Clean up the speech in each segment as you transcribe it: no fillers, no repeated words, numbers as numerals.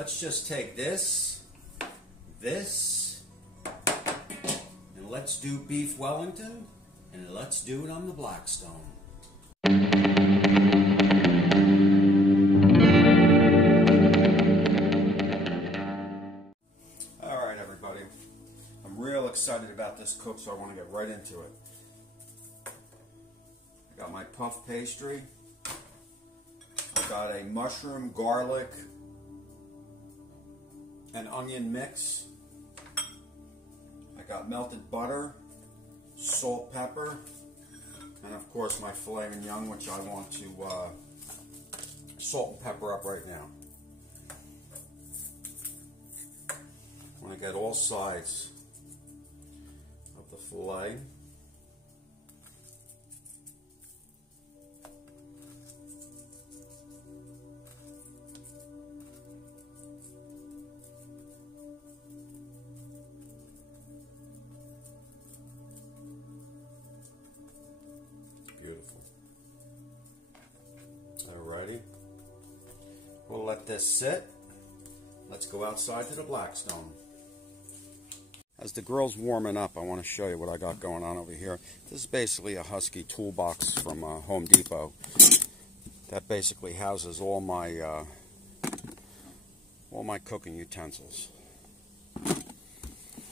let's just take this, and let's do beef Wellington, and let's do it on the Blackstone. Alright everybody, I'm real excited about this cook, so I want to get right into it. I got my puff pastry. I got a mushroom, garlic, and onion mix. I got melted butter, salt, pepper, and of course my filet mignon, which I want to salt and pepper up right now. I want to get all sides of the filet. Beautiful. Alrighty. We'll let this sit. Let's go outside to the Blackstone. As the grill's warming up, I want to show you what I got going on over here. This is basically a Husky toolbox from Home Depot that basically houses all my cooking utensils.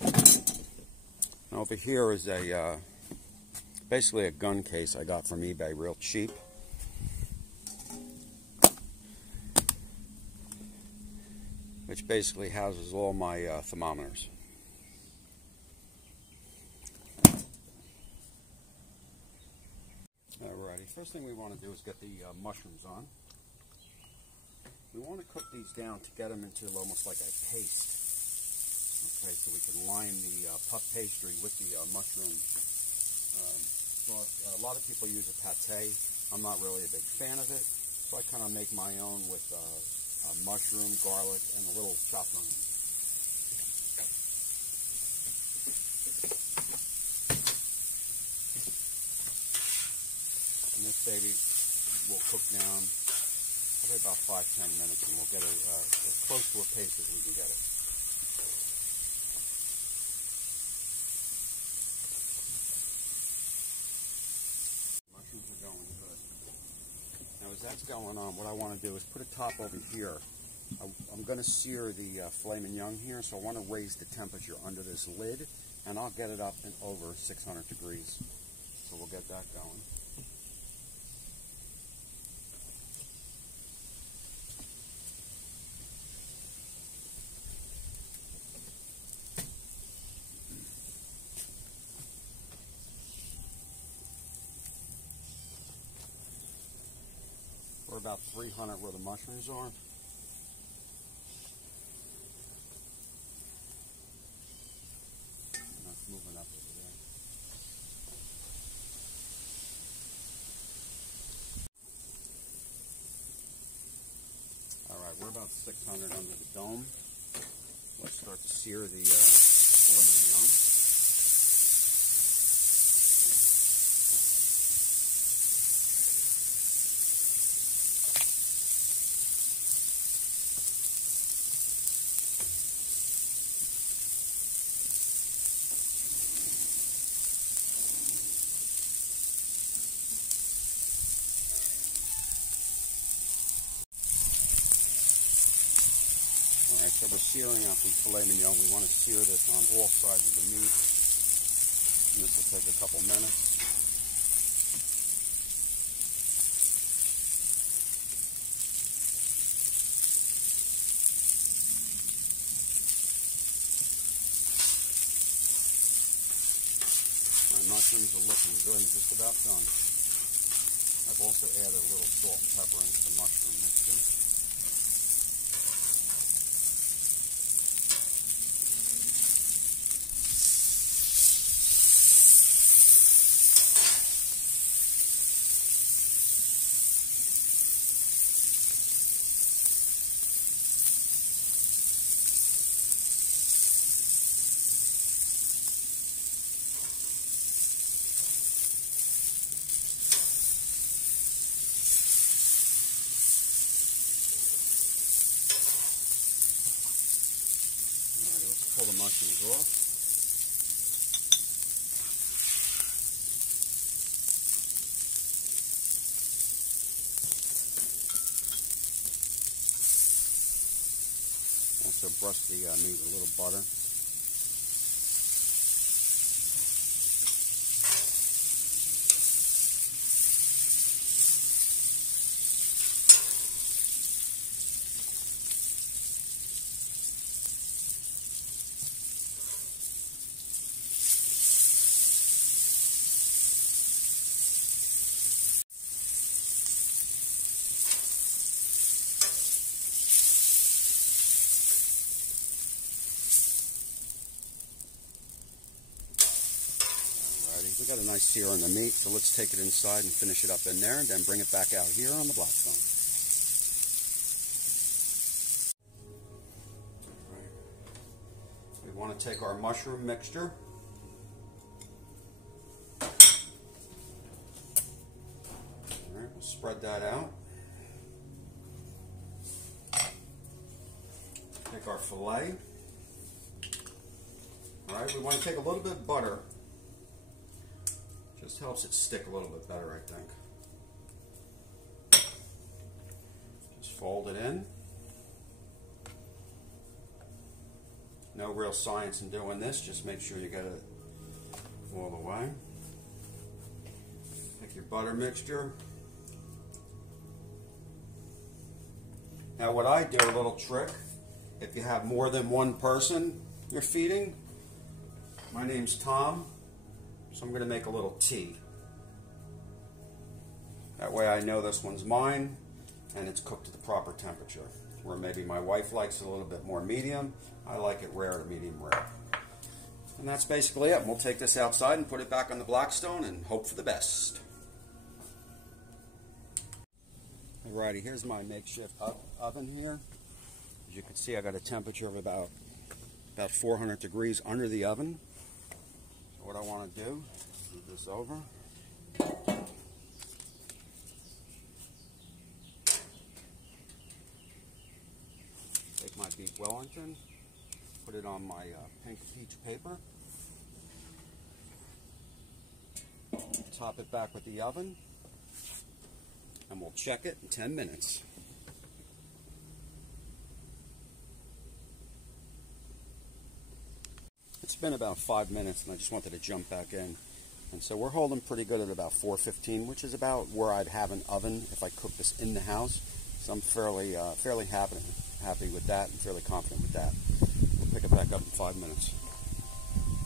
And over here is a basically a gun case I got from eBay, real cheap. Which basically houses all my thermometers. Alrighty, first thing we want to do is get the mushrooms on. We want to cook these down to get them into almost like a paste. Okay, so we can line the puff pastry with the mushroom sauce. A lot of people use a pate. I'm not really a big fan of it, so I kind of make my own with mushroom, garlic, and a little chopped onion. And this baby will cook down probably about 5-10 minutes, and we'll get it as close to a paste as we can get it. Mushrooms are going good. Now as that's going on, what I want to do is put a top over here. I'm going to sear the filet mignon here, so I want to raise the temperature under this lid, and I'll get it up and over 600 degrees. So we'll get that going. We're about 300 where the mushrooms are. Moving up over there. All right, we're about 600 under the dome. Let's start to sear the filet mignon. So we're searing out the filet mignon. We want to sear this on all sides of the meat. And this will take a couple minutes. My mushrooms are looking good and just about done. I've also added a little salt and pepper into the mushroom mixture. pull the mushrooms off. Also brush the meat with a little butter. We got a nice sear on the meat, so let's take it inside and finish it up in there, and then bring it back out here on the Blackstone. Right. We want to take our mushroom mixture. All right, we'll spread that out. Take our filet. All right, we want to take a little bit of butter. Just helps it stick a little bit better, I think. Just fold it in. No real science in doing this, just make sure you get it all the way. Take your butter mixture. Now what I do, a little trick, if you have more than one person you're feeding, my name's Tom. So I'm going to make a little tea. That way I know this one's mine and it's cooked to the proper temperature. Where maybe my wife likes it a little bit more medium, I like it rare to medium rare. And that's basically it. We'll take this outside and put it back on the Blackstone and hope for the best. Alrighty, here's my makeshift oven here. As you can see, I got a temperature of about 400 degrees under the oven. What I want to do is move this over. Take my beef Wellington, put it on my pink peach paper, top it back with the oven, and we'll check it in 10 minutes. It's been about 5 minutes and I just wanted to jump back in. And so we're holding pretty good at about 415, which is about where I'd have an oven if I cook this in the house. So I'm fairly happy with that and fairly confident with that. We'll pick it back up in 5 minutes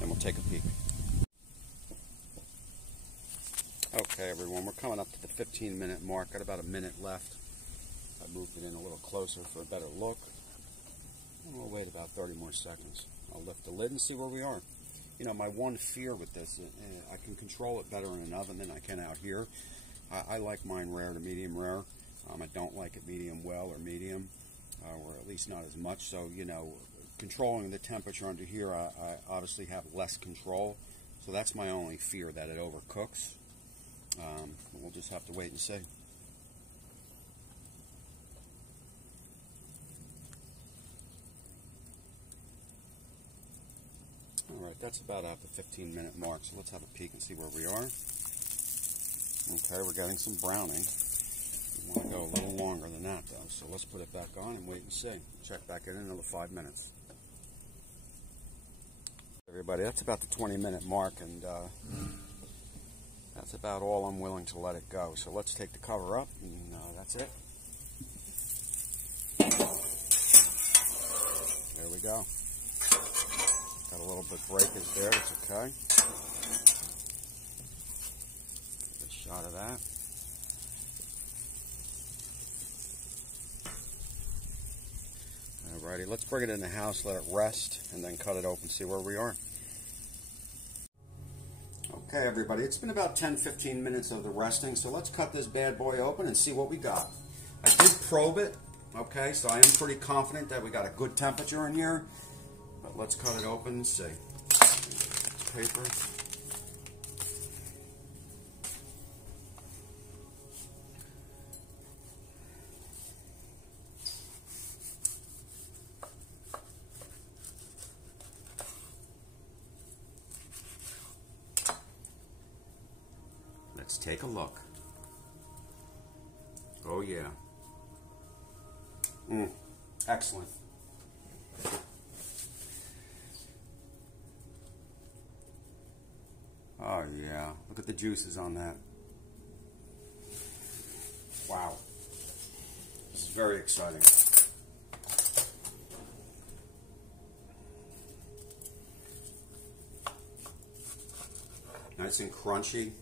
and we'll take a peek. Okay everyone, we're coming up to the 15-minute mark. Got about a minute left. I moved it in a little closer for a better look. And we'll wait about 30 more seconds. I'll lift the lid and see where we are. You know, my one fear with this, I can control it better in an oven than I can out here. I like mine rare to medium rare. I don't like it medium well or medium, or at least not as much. So, you know, controlling the temperature under here, I obviously have less control. So that's my only fear, that it overcooks. We'll just have to wait and see. Alright, that's about at the 15-minute mark, so let's have a peek and see where we are. Okay, we're getting some browning. We want to go a little longer than that, though, so let's put it back on and wait and see. Check back in another 5 minutes. Everybody, that's about the 20-minute mark, and that's about all I'm willing to let it go. So let's take the cover up, and that's it. There we go. Got a little bit breakage there, that's okay. Good shot of that. Alrighty, let's bring it in the house, let it rest, and then cut it open, see where we are. Okay everybody, it's been about 10-15 minutes of the resting, so let's cut this bad boy open and see what we got. I did probe it, okay, so I am pretty confident that we got a good temperature in here. But let's cut it open and see. Paper. take a look. Oh yeah. Excellent. Oh yeah, look at the juices on that. Wow. This is very exciting. Nice and crunchy.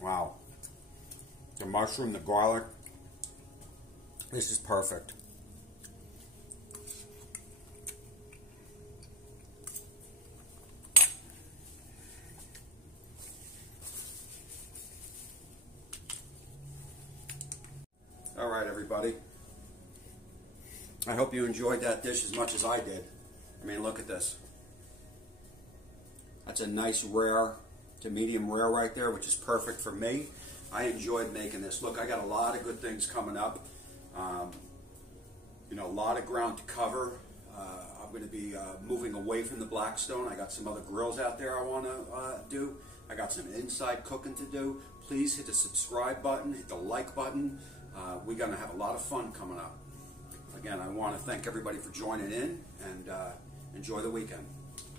Wow. The mushroom, the garlic. This is perfect. All right, everybody. I hope you enjoyed that dish as much as I did. I mean, look at this. That's a nice rare to medium rare right there, which is perfect for me. I enjoyed making this. Look, I got a lot of good things coming up. You know, a lot of ground to cover. I'm going to be moving away from the Blackstone. I got some other grills out there I want to do. I got some inside cooking to do. Please hit the subscribe button, hit the like button. We're going to have a lot of fun coming up. Again, I want to thank everybody for joining in, and enjoy the weekend.